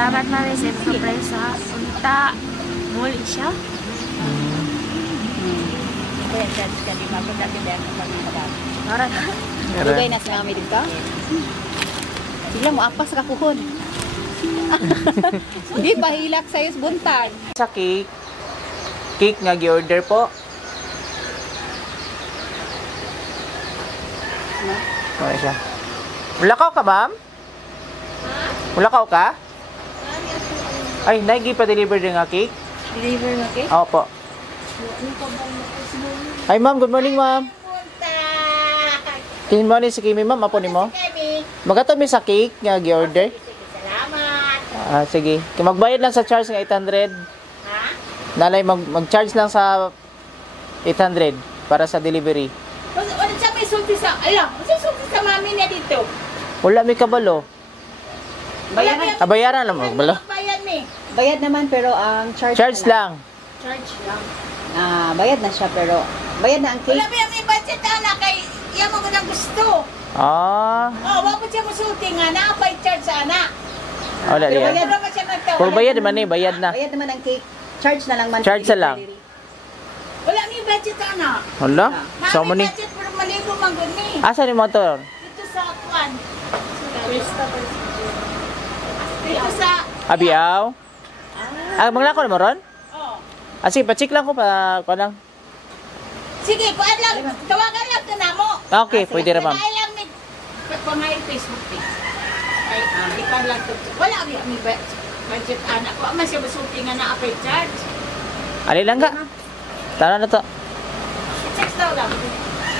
Salamat ma-receive surprise ha. Unta. Mall siya. Kaya charge ka di mapagdating ang pagkakabang. Para Lugay na sa kami dito. Sila mo apas ka kuhon. Hindi pa hilak sa'yo buntag. Sa cake. Cake nga gi-order po. Okay siya. Mulakaw ka, ma'am? Mulakaw ka? Ay, naigi pa deliver din nga cake? Deliver mo cake? Opo. Ay, ma'am. Good morning, ma'am. Good morning si Kimi, ma'am. Apo ni mo? Magato mi sa cake nga gi-order. Salamat. Sige. Magbayad lang sa charge nga 800. Ha? Nanay, mag-charge lang sa 800 para sa delivery. Wala siya may sulti sa... Alam, may sulti sa mami niya dito. Wala may kabalo. Bayaran. Bayaran lang mo. Balo. Bayad ni. Bayad naman pero ang charge Lang. Charge lang. Bayad na siya pero... Bayad na ang cake. Wala may budget anak kay... Iya mo ko ng gusto. Wag mo siya masulti nga na. Pay charge sa anak. Wala pero diyan. bayad naman siya nagtawa. Puro bayad naman eh. Bayad na. Bayad naman ang cake. Charge na lang man. Charge na lang. Wala may budget anak. Hala? So mo ni? May budget pero maligo man gud ni. Asa ni motor? Dito sa Kwan. Dito sa... Abiyaw? Maglako na mo ron? Oo. Sige, pa-check lang ko pa. Lang. Sige, kuan lang. Tawagan lang ka na mo. Okay, pwede na ma'am. Kaya lang may pangay Facebook page. Ay, ikan lang to. Wala may budget anak ko. Ama siya masulti nga na apay charge. Ali lang ka. Tara na to. Check daw lang.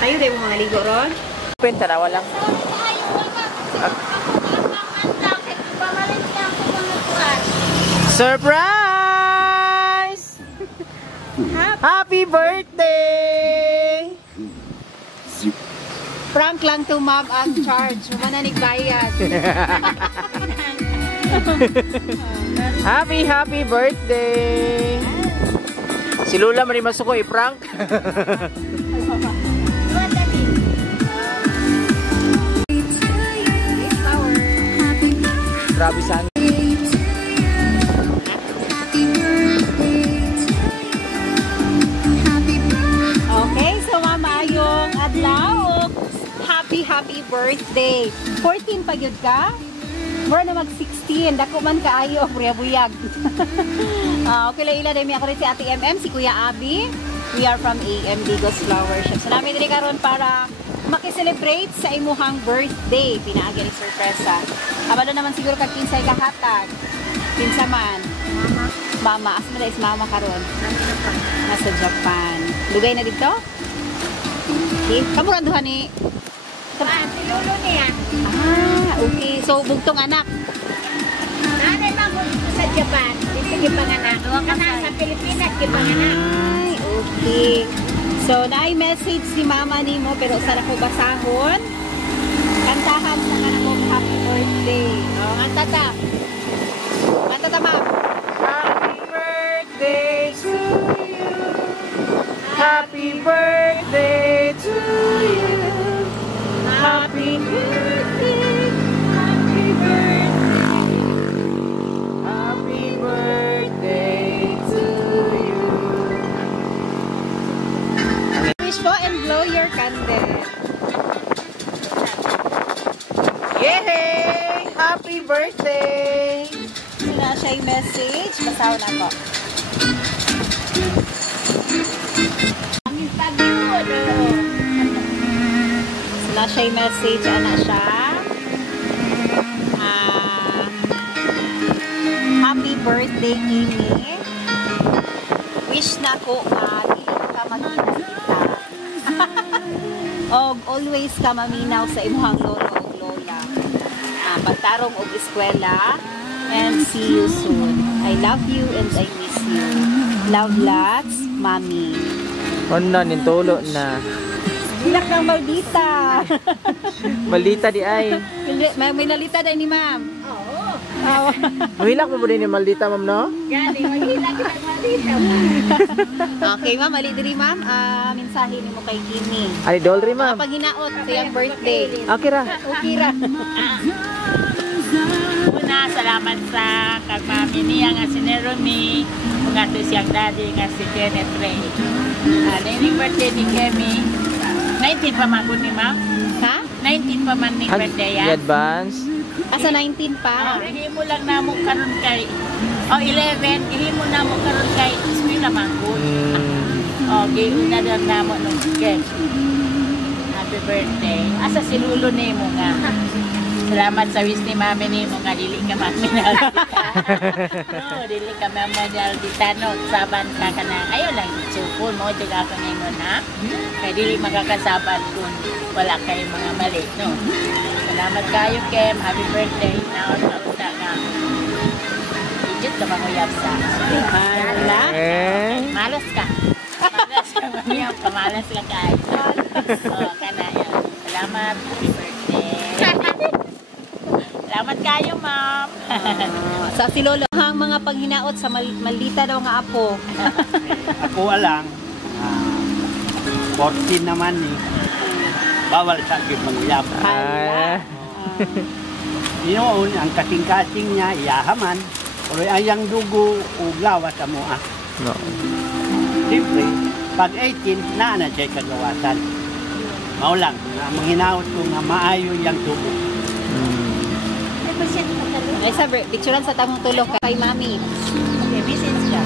Tayo din mo mga ligo ron. Pwenta na, walang. Surprise! Happy birthday! Prank lang to ma'am ang charge. Mananig bayad. Happy birthday! Si Lula marimaso ko i-prank. Grabe sana. Okay, so mama, yung adlaw. Happy birthday. 14 pa gyud ka? Mura na mag-16. Dako man kaayo, buyag-buyag. Okay lang ila demi ako rin si Ate MM, si Kuya Abby. We are from AM Digos Flower Shop. So namin diri karon para makiselebrate sa imuhang birthday. Pinaagi ni sorpresa. Abalo naman siguro kag kinsay kahatag. Kinsa man? Mama. Asa man is mama karon? Nasa Japan. Lugay na dito? Okay. Kamu ran duha ni si Lolo niya. Okay. So, bugtong anak. Nanay mo sa Japan. Dito gipanganak. Kana sa Pilipinas gipanganak. Ay, okay. So, naay message si mama ni mo pero sa ko basahon. Kantahan sa kanang happy birthday. Nganta ta. Nganta ta, ma'am. Happy birthday to you. Happy birthday to you. Happy birthday. Happy birthday. Happy birthday to you. Wish po and blow your candle. Yay! Happy birthday! Sila siya yung message. Basahon ako. Sila siya yung message. Ano siya? Happy birthday, Kimi. Wish na ko dili ka makita kita. Og always ka maminaw sa imuhang lolo o lola. Pagtarong og eskwela. And see you soon. I love you and I miss you. Love lots, Mommy. Ano, nintulo na. Hilak ng maldita. Maldita di ay. May nalita din ni ma'am. Oo. Mahilak mo ba din yung maldita, ma'am, no? Gani, maghilak ng maldita. Okay, ma'am. Mali diri, ma'am. Mensahe ni mo kay Kimi. Ay, dolry, ma'am. Pag hinaot sa iyang birthday. Okay ra. Okay ra. una, salamat sa kagmami niya nga si Neroni, mga to siyang daddy nga si Kenneth Ray. Nining birthday ni Kemi, 19 pa man ko ni ma'am. Ha? 19 pa man ni birthday yan. advance. Asa 19 pa? Ihimo lang na mo karon kay 11, ihimo na mo karon kay eskwela man ko. Giuna daw na mo nung gift. Happy birthday. Asa si Lulo nimo nga. Salamat sa wish ni mami nimo nga dili ka maminal. No, dili ka maminal ditano saban ka kana. Ayo lang sukon mo jud ako nimo na. Kay dili magakasaban kun wala kay mga mali, no. Salamat kayo, Kem. Happy birthday. Now, sa nga. Ijit ka manguyab sa. Hala. Malas ka. Malas ka, mamiyam. Pamalas lang kayo. Kana yan. Salamat. Happy birthday. Salamat kayo, ma'am. Sa si Lolo, ang mga panghinaot sa malita daw nga apo. Ako alang, 14 naman eh. Bawal sa akin manguyab. Yun, ang kasing-kasing niya, iyahaman. Pero ayang dugo, uglawas sa mua. No. Siyempre, pag 18, na siya kagawasan. Maulang, manghinaot ko nga maayo yung dugo. Ay sabi, picturean sa tamong tulog kay mami. Okay, message ka.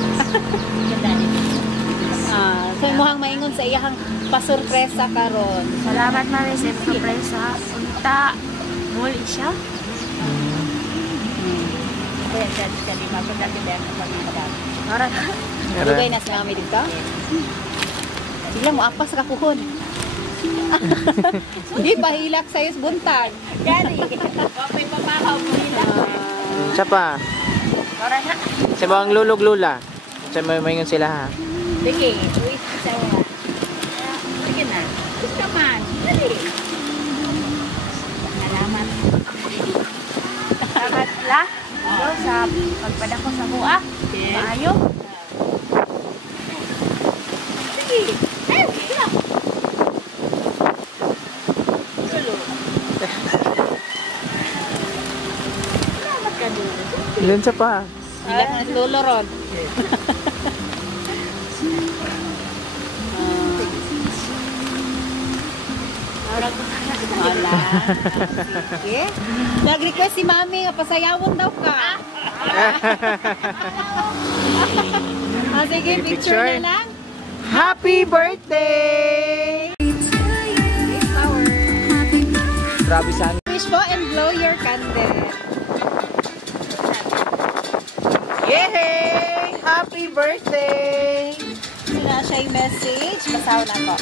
So muhang maingon sa iyang pasurpresa karon. Salamat mami sa surpresa. Unta, muli siya. Ora na. Dugay na si mami dito. Sila mo apas ka kuhon. Hindi pahilak sa'yo sa buntag. Gari. Kapay pamakaw mo nila. Siya pa. Ora na. Sa mga lulog-lula. Siya maingon sila ha. Sige, uwi sa wa. Sige na. Gusto man. Dali. Salamat. Salamat la. Yo sa pagpadako sa buak. Maayo. Sige. Ay, sige. Salamat ka dun. Ilan siya pa? Hilak na si Lolo ron. Wala. Sige. Nag-request si mami nga pasayawon daw ka. Sige, picture na lang. Happy birthday! Flower. Grabe sana. Wish po and blow your candle. Yay! Happy birthday! Sila siya yung message. Basaw na ko.